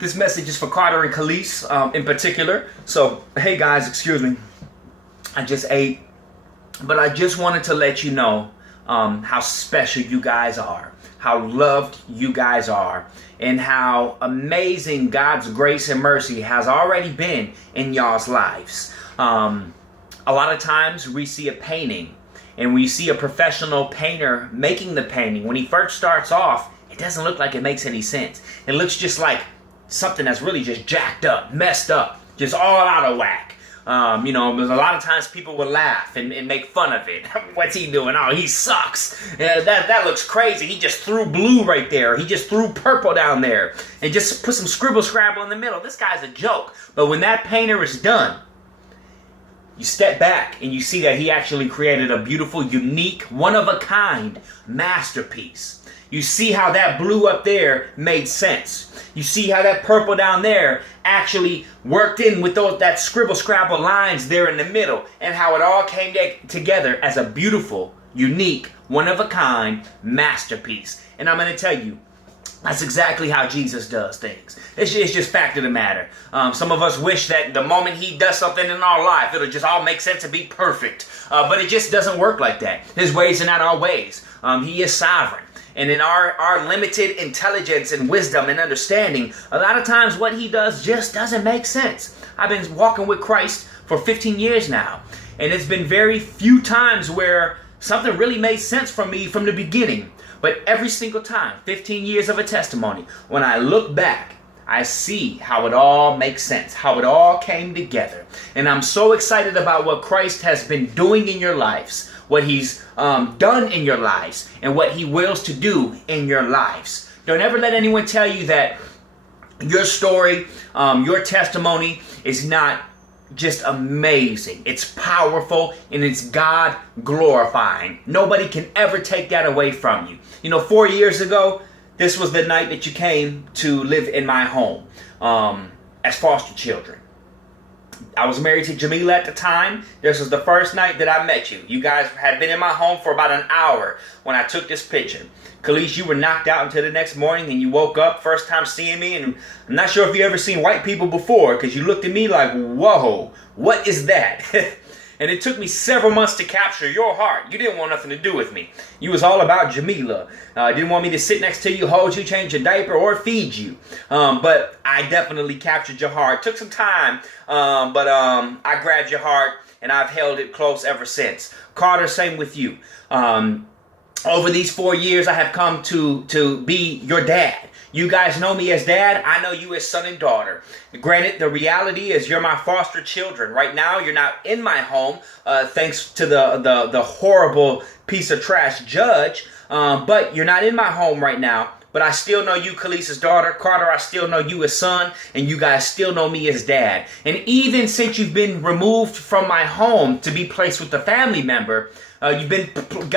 This message is for Carter and Kelise in particular. So, hey guys, excuse me. I just ate, but I just wanted to let you know how special you guys are, how loved you guys are, and how amazing God's grace and mercy has already been in y'all's lives. A lot of times we see a painting and we see a professional painter making the painting. When he first starts off, it doesn't look like it makes any sense. It looks just like something that's really just jacked up, messed up, just all out of whack. There's a lot of times people will laugh and make fun of it. What's he doing? Oh, he sucks. That looks crazy. He just threw blue right there. He just threw purple down there and just put some scribble scrabble in the middle. This guy's a joke. But when that painter is done, you step back and you see that he actually created a beautiful, unique, one-of-a-kind masterpiece. You see how that blue up there made sense. You see how that purple down there actually worked in with that scribble scrabble lines there in the middle, and how it all came together as a beautiful, unique, one-of-a-kind masterpiece. And I'm going to tell you, that's exactly how Jesus does things. It's just fact of the matter. Some of us wish that the moment he does something in our life, it'll just all make sense and be perfect. But it just doesn't work like that. His ways are not our ways. He is sovereign. And in our limited intelligence and wisdom and understanding, a lot of times what he does just doesn't make sense. I've been walking with Christ for 15 years now. And it's been very few times where something really made sense for me from the beginning. But every single time, 15 years of a testimony, when I look back, I see how it all makes sense, how it all came together. And I'm so excited about what Christ has been doing in your lives, what he's done in your lives, and what he wills to do in your lives. Don't ever let anyone tell you that your story, your testimony is not just amazing. It's powerful and it's God glorifying. Nobody can ever take that away from you. 4 years ago, this was the night that you came to live in my home as foster children. I was married to Jamila at the time. This was the first night that I met you. You guys had been in my home for about an hour when I took this picture. Kelise, you were knocked out until the next morning and you woke up, first time seeing me, and I'm not sure if you ever seen white people before, because you looked at me like, whoa, what is that? And it took me several months to capture your heart. You didn't want nothing to do with me. You was all about Jamila. Didn't want me to sit next to you, hold you, change your diaper, or feed you. But I definitely captured your heart. Took some time, but I grabbed your heart, and I've held it close ever since. Carter, same with you. Over these 4 years, I have come to be your dad. You guys know me as dad. I know you as son and daughter. Granted, the reality is you're my foster children. Right now, you're not in my home, thanks to the horrible piece of trash judge. But you're not in my home right now. But I still know you, Kalise's daughter. Carter, I still know you as son. And you guys still know me as dad. And even since you've been removed from my home to be placed with a family member, you've been,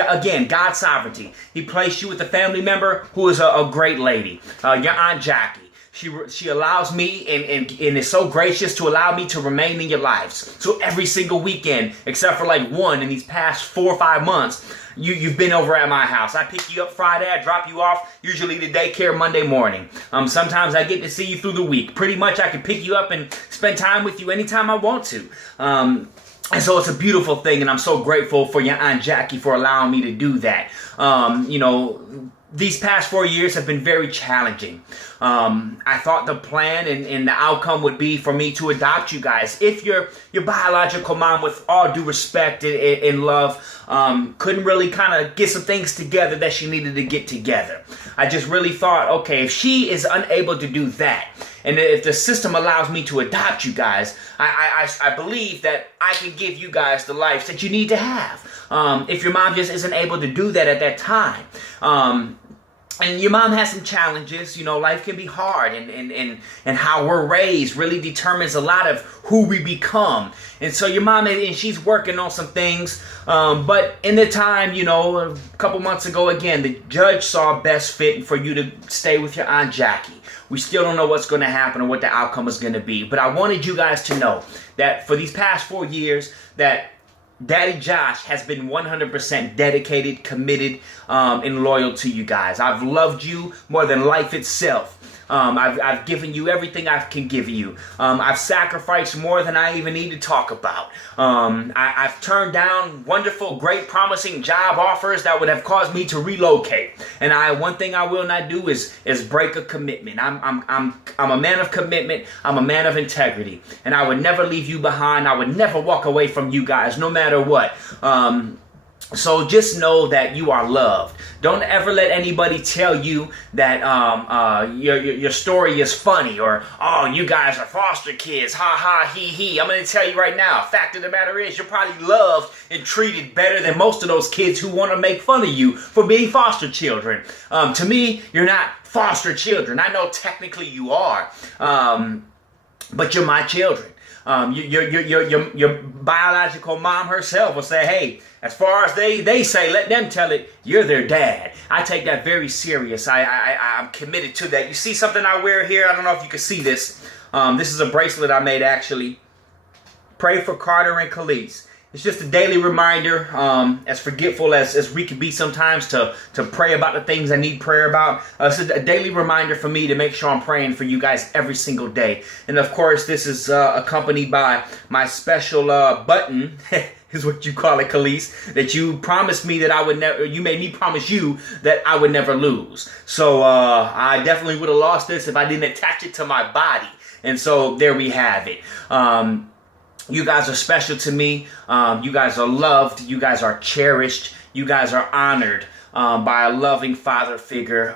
again, God's sovereignty. He placed you with a family member who is a great lady, your Aunt Jackie. She allows me and is so gracious to allow me to remain in your lives. So every single weekend, except for like one in these past 4 or 5 months, you've been over at my house. I pick you up Friday, I drop you off, usually to daycare Monday morning. Sometimes I get to see you through the week. Pretty much I can pick you up and spend time with you anytime I want to. And so it's a beautiful thing, and I'm so grateful for your Aunt Jackie for allowing me to do that. These past 4 years have been very challenging. I thought the plan and the outcome would be for me to adopt you guys. If your biological mom, with all due respect and love, couldn't really kind of get some things together that she needed to get together. I just really thought, okay, if she is unable to do that, and if the system allows me to adopt you guys, I believe that I can give you guys the lives that you need to have. If your mom just isn't able to do that at that time. And your mom has some challenges. Life can be hard, and how we're raised really determines a lot of who we become. And so your mom, and she's working on some things. But in the time, a couple months ago, again, the judge saw best fit for you to stay with your Aunt Jackie. We still don't know what's going to happen or what the outcome is going to be. But I wanted you guys to know that for these past 4 years, that Daddy Josh has been 100% dedicated, committed, and loyal to you guys. I've loved you more than life itself. I've given you everything I can give you. I've sacrificed more than I even need to talk about. I've turned down wonderful, great, promising job offers that would have caused me to relocate. And one thing I will not do is break a commitment. I'm a man of commitment. I'm a man of integrity, and I would never leave you behind. I would never walk away from you guys, no matter what. So just know that you are loved. Don't ever let anybody tell you that your story is funny, or, oh, you guys are foster kids, ha ha he he. I'm going to tell you right now, fact of the matter is, you're probably loved and treated better than most of those kids who want to make fun of you for being foster children. To me, you're not foster children. I know technically you are, but you're my children. Your biological mom herself will say, hey, as far as they say, let them tell it, you're their dad. I take that very serious. I'm committed to that. You see something I wear here? I don't know if you can see this. This is a bracelet I made, actually. Pray for Carter and Kelise. It's just a daily reminder, as forgetful as we can be sometimes, to pray about the things I need prayer about. It's a daily reminder for me to make sure I'm praying for you guys every single day. And of course, this is accompanied by my special button, is what you call it, Kelise, that you promised me that I would never, you made me promise you that I would never lose. So I definitely would have lost this if I didn't attach it to my body. And so there we have it. You guys are special to me. You guys are loved. You guys are cherished. You guys are honored by a loving father figure,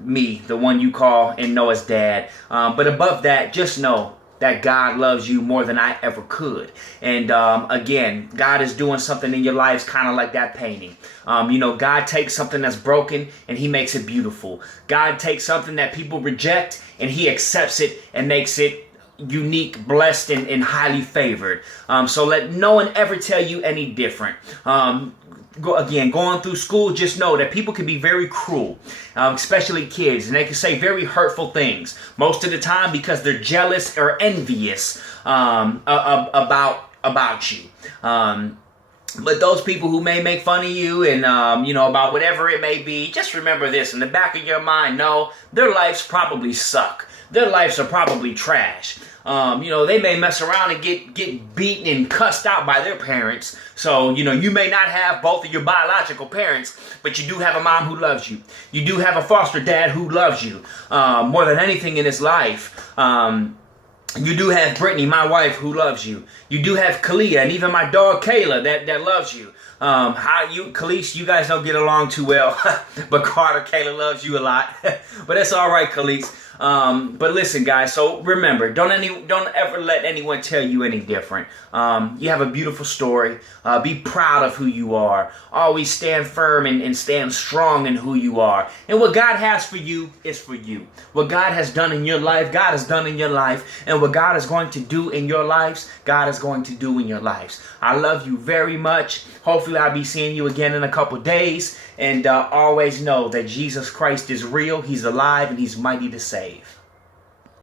me, the one you call and know as dad. But above that, just know that God loves you more than I ever could. And again, God is doing something in your lives kind of like that painting. God takes something that's broken and he makes it beautiful. God takes something that people reject and he accepts it and makes it unique, blessed, and highly favored. So let no one ever tell you any different. Going through school, just know that people can be very cruel, especially kids, and they can say very hurtful things most of the time because they're jealous or envious about you. But those people who may make fun of you and, about whatever it may be, just remember this in the back of your mind. No, their lives probably suck. Their lives are probably trash. They may mess around and get beaten and cussed out by their parents. So, you may not have both of your biological parents, but you do have a mom who loves you. You do have a foster dad who loves you more than anything in his life. You do have Brittany, my wife, who loves you. You do have Kalia and even my dog Kayla that loves you. Kelise, you guys don't get along too well, but Carter, Kayla loves you a lot. But that's all right, Kelise. But listen, guys, so remember, don't ever let anyone tell you any different. You have a beautiful story. Be proud of who you are. Always stand firm and stand strong in who you are. And what God has for you is for you. What God has done in your life, God has done in your life. And what God is going to do in your lives, God is going to do in your lives. I love you very much. Hopefully I'll be seeing you again in a couple days. And always know that Jesus Christ is real. He's alive and he's mighty to save.